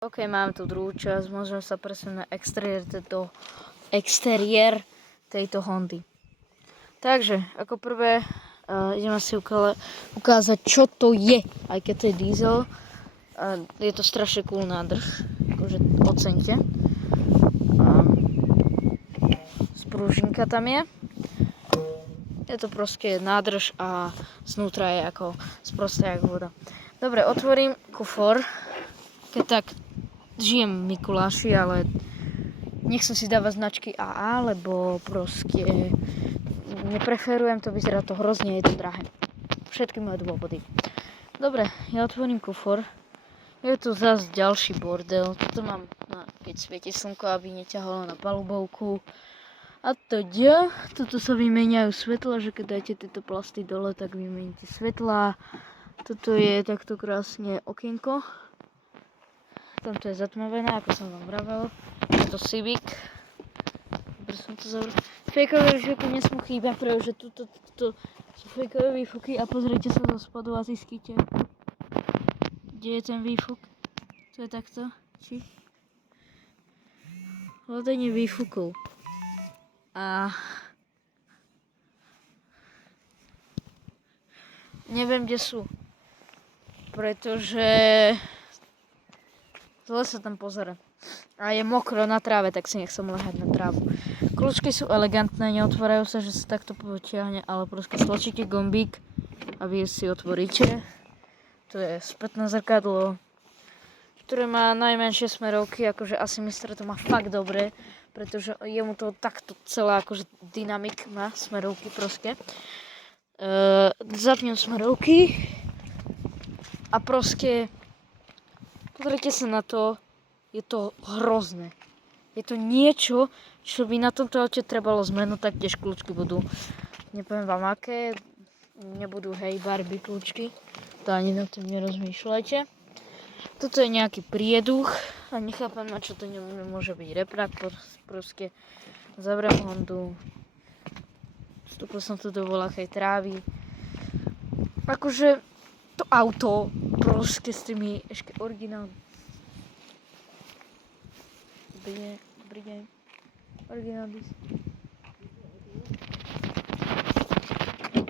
OK, mám tu druhú časť, môžem sa presunúť na exteriér tejto Hondy. Takže, ako prvé, ideme si ukázať, čo to je, aj keď to je diesel. Je to strašne cool nádrž, akože oceňte. Sprúžinka tam je. Je to proste nádrž a znútra je ako sprostá jak voda. Dobre, otvorím kufor, keď tak žijem v Mikuláši, ale nechcem si dávať značky AA, lebo proste nepreferujem to, vyzerá to hrozne, je to drahé. Všetky moje dôvody. Dobre, ja otvorím kufor. Je tu zase ďalší bordel. Toto mám, keď svieti slnko, aby neťahalo na palubovku. A teda, toto sa vymeniajú svetla, že keď dáte tieto plasty dole, tak vymeníte svetlá. Toto je takto krásne okienko. Tamto je zatmavené, ako som vám vravel. Je to Civic. Dobre som to zavrel. Fejkové výfuky nesmú chýbať, pretože tuto sú fejkové výfuky a pozrite sa do spodu a zistíte, kde je ten výfuk. To je takto. Či? Hľadanie výfukov. A neviem, kde sú. Pretože zle sa tam pozera. A je mokro na tráve, tak si nechcem lehať na trávu. Kľúčky sú elegantné, neotvárajú sa, že sa takto potiahne, ale proste stlačíte gombík a vy si otvoríte. To je spätné zrkadlo, ktoré má najmenšie smerovky, akože asi Mister to má fakt dobre, pretože jemu to takto celé akože dynamik má smerovky proste. Zapnem smerovky a proste pozrite sa na to, je to hrozné. Je to niečo, čo by na tomto aute trebalo zmenu, tak tiež kľúčky budú, nepoviem vám aké, nebudú hej Barbie kľúčky, to ani na tým nerozmýšľajte. Toto je nejaký prieduch a nechápam, na čo to nemôže byť reprak, proste zavriem Hondu, vstúpil som tu do voľakej trávy. Akože to auto proste s tými ešte originálnymi. Dobrý deň. Originál disk.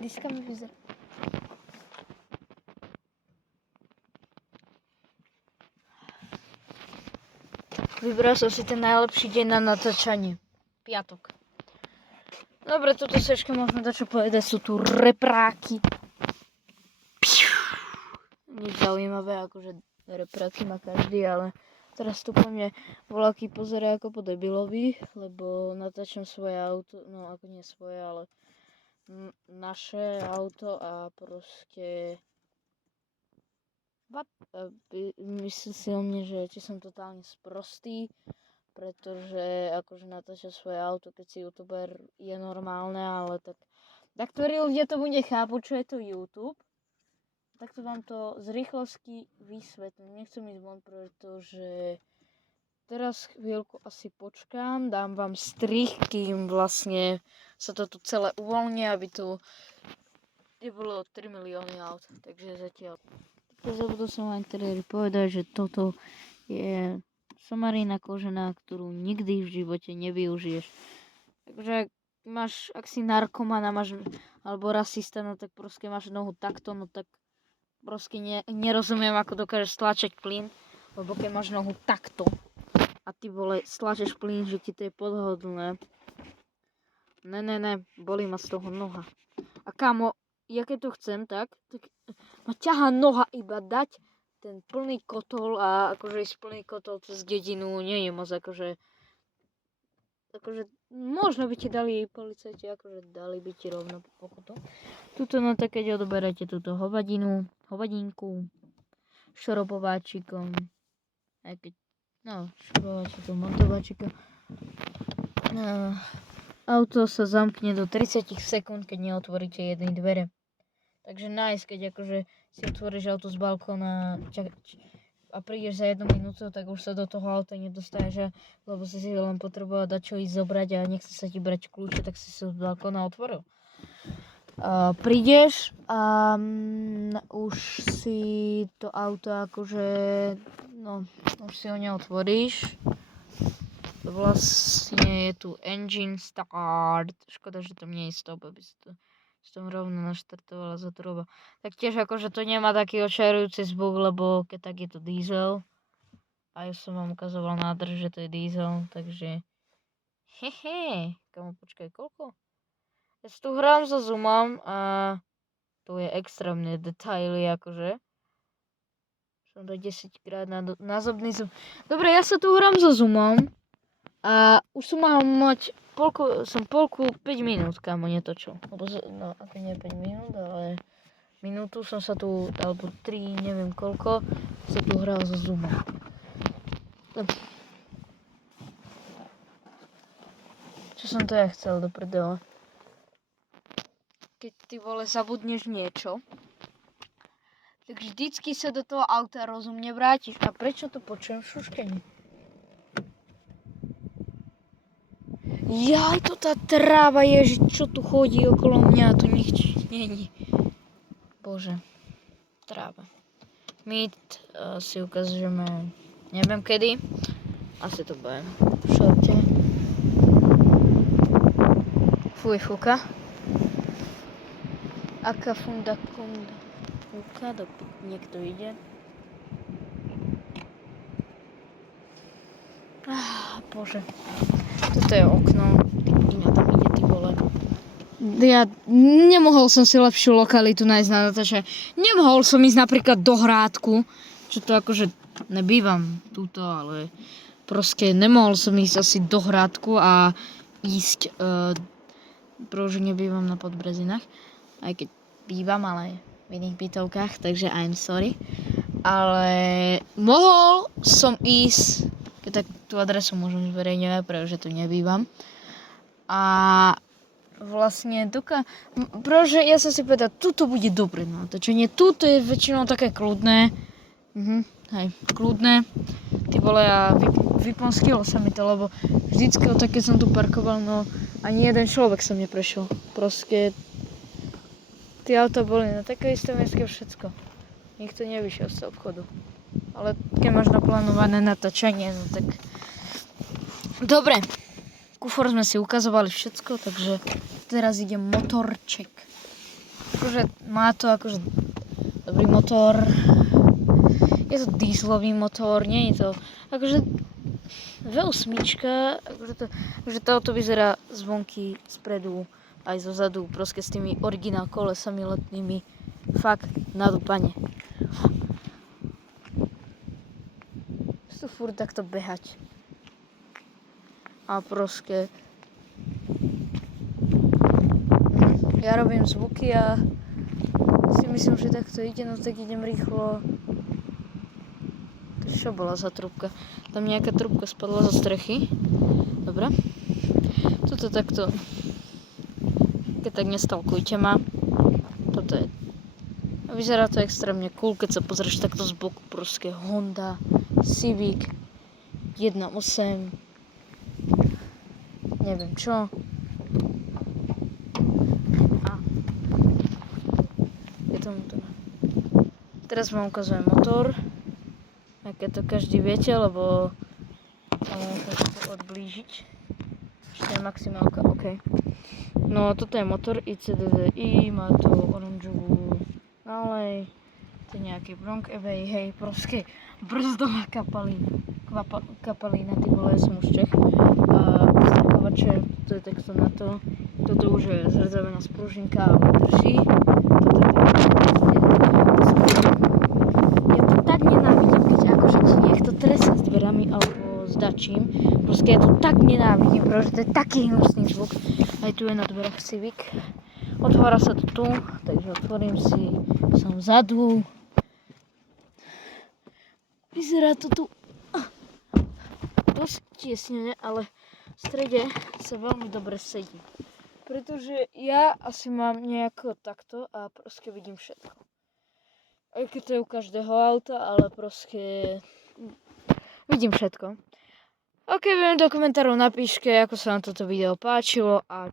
Diska mi vyzerá. Vybral som si ten najlepší deň na natáčanie. Piatok. Dobre, toto sa ešte možno dať čo povedať. Sú tu repráky. Nič zaujímavé, akože repráky má každý, ale teraz tu po mne voľaký pozerá ako po debilovi, lebo natáčam svoje auto, no ako nie svoje, ale naše auto a proste myslím si o mne, že som totálne sprostý, pretože akože natáča svoje auto, keď si youtuber, je normálne, ale tak ktorí ľudia tomu nechápu, čo je to YouTube. Takto vám to z rýchlosti vysvetlím. Nechcem ísť von, pretože teraz chvíľku asi počkám, dám vám strih, kým vlastne sa to tu celé uvoľní, aby tu nebolo 3 milióny aut. Takže zatiaľ. Takže zabudol som vám interiéri povedať, že toto je somarina kožená, ktorú nikdy v živote nevyužiješ. Takže ak si narkoman a máš, alebo rasista, no tak proste máš nohu takto, no tak proste nerozumiem, ako dokážeš stlačať plyn, lebo keď máš nohu takto a ty vole stlačeš plyn, že ti to je podhodlné. Ne, bolí ma z toho noha. A kámo, ja keď to chcem, tak ma ťahá noha iba dať ten plný kotol a akože ísť plný kotol cez dedinu, nie je moc akože možno by ti dali policajti, akože dali by ti rovno pokutu. Tuto no tak keď odoberáte túto hovadinku, šrobováčikom, aj keď, šrobováčikom, montováčikom. Auto sa zamkne do 30 sekúnd, keď neotvoríte jedny dvere. Takže keď akože si otvoríš auto z balkóna a prídeš za 1 minútu, tak už sa do toho auta nedostaneš, lebo si len potreboval dať čo ísť zobrať a nechce sa ti brať kľúče, tak si z balkóna otvoril. Prídeš a už si to auto akože No, už si ho neotvoríš. Vlastne je tu engine start. Škoda, že tam nie je stop, aby si to s tom rovno naštartovala za turbo. Tak tiež akože to nemá taký očarujúci zvuk, lebo keď tak je to diesel. A ja som vám ukazoval nádrž, že to je diesel, takže hehe, kamo počkaj, koľko? Ja si tu hrám so zoomom a tu je extrémne detaily akože. Som do 10 krát na zobný zoom. Dobre, ja sa tu hrám so zoomom. A už som mal mať polku 5 minút, kámo, netočil. No, ako nie 5 minút, ale minútu som sa tu, alebo 3, neviem koľko, sa tu hral so zoomom. Čo som to ja chcel do prdela? Keď ty vole zabudneš niečo, tak vždycky sa do toho auta rozumne vrátiš. A prečo to počujem šuškenie? Jaj, to tá tráva je, že čo tu chodí okolo mňa, tu nič není. Bože, tráva. My si ukážeme, neviem kedy, asi to bude v šorte. Fuj, fuka. Aká funda kunda. Fuka, niekto ide. Bože. Toto je okno. Iňa tam ide, ty vole. Ja nemohol som si lepšiu lokalitu nájsť na natáčanie. Nemohol som ísť napríklad do Hrádku, čo to akože nebývam túto, ale proste nemohol som ísť asi do Hrádku a ísť, že nebývam na Podbrezinách, aj keď bývam, ale v iných bytovkách, takže I'm sorry. Ale mohol som ísť, keď tak tú adresu môžem zverejňovať, pretože tu nebývam. A vlastne pretože ja som si povedal, tuto bude dobre natáčanie, tuto je väčšinou také kľudné. Hej, kľudné. Ty vole, a vypomstilo sa mi to, lebo vždycky keď som tu parkoval, no ani jeden človek som neprešiel. Proste tie auta boli na také isté miestke všetko. Nikto nevyšiel z obchodu. Ale keď máš naplánované natáčanie, no tak... Dobre. Kufor sme si ukazovali všetko, takže teraz ide motorček. Akože má to akože dobrý motor. Je to dieselový motor, nie je to akože V8, akože to auto vyzerá zvonky spredu aj zo zadu, proste s tými originál kolesami letnými. Fakt na dupane. Chcú furt takto behať. A proste ja robím zvuky a si myslím, že takto ide, no tak idem rýchlo. To čo bola za trúbka? Tam nejaká trúbka spadla zo strechy. Dobre. Toto takto. Keď tak nestalkujte ma. Toto je. A vyzerá to extrémne cool, keď sa pozrieš takto z boku, proste Honda Civic 1.8. Neviem čo. Je to motor. Teraz vám ukazujem motor. Aké to každý viete, lebo môžem to odblížiť. Ešte je maximálka, ok. No toto je motor ICDDI, má to oranžovú nálej. To je nejaký Bronc Ebay, hej, proste brzdová kapalína, ty vole, ja som už Čech. Strkovače, to je takto na to. Toto už je zrzavená spružinka, ale drží. Toto je ja to tak nenávidím, keď akože ti niekto tresa s dverami alebo s dačím. Proste ja to tak nenávidím, pretože to je taký hnusný zvuk. Aj tu je na dverách Civic. Otvára sa to tu, takže otvorím si, som vzadu. Vyzerá to tu dosť tiesne, ale v strede sa veľmi dobre sedí. Pretože ja asi mám nejako takto a proste vidím všetko. Aj keď to je u každého auta, ale proste vidím všetko. Ok, viem do komentárov napíšte, ako sa vám toto video páčilo a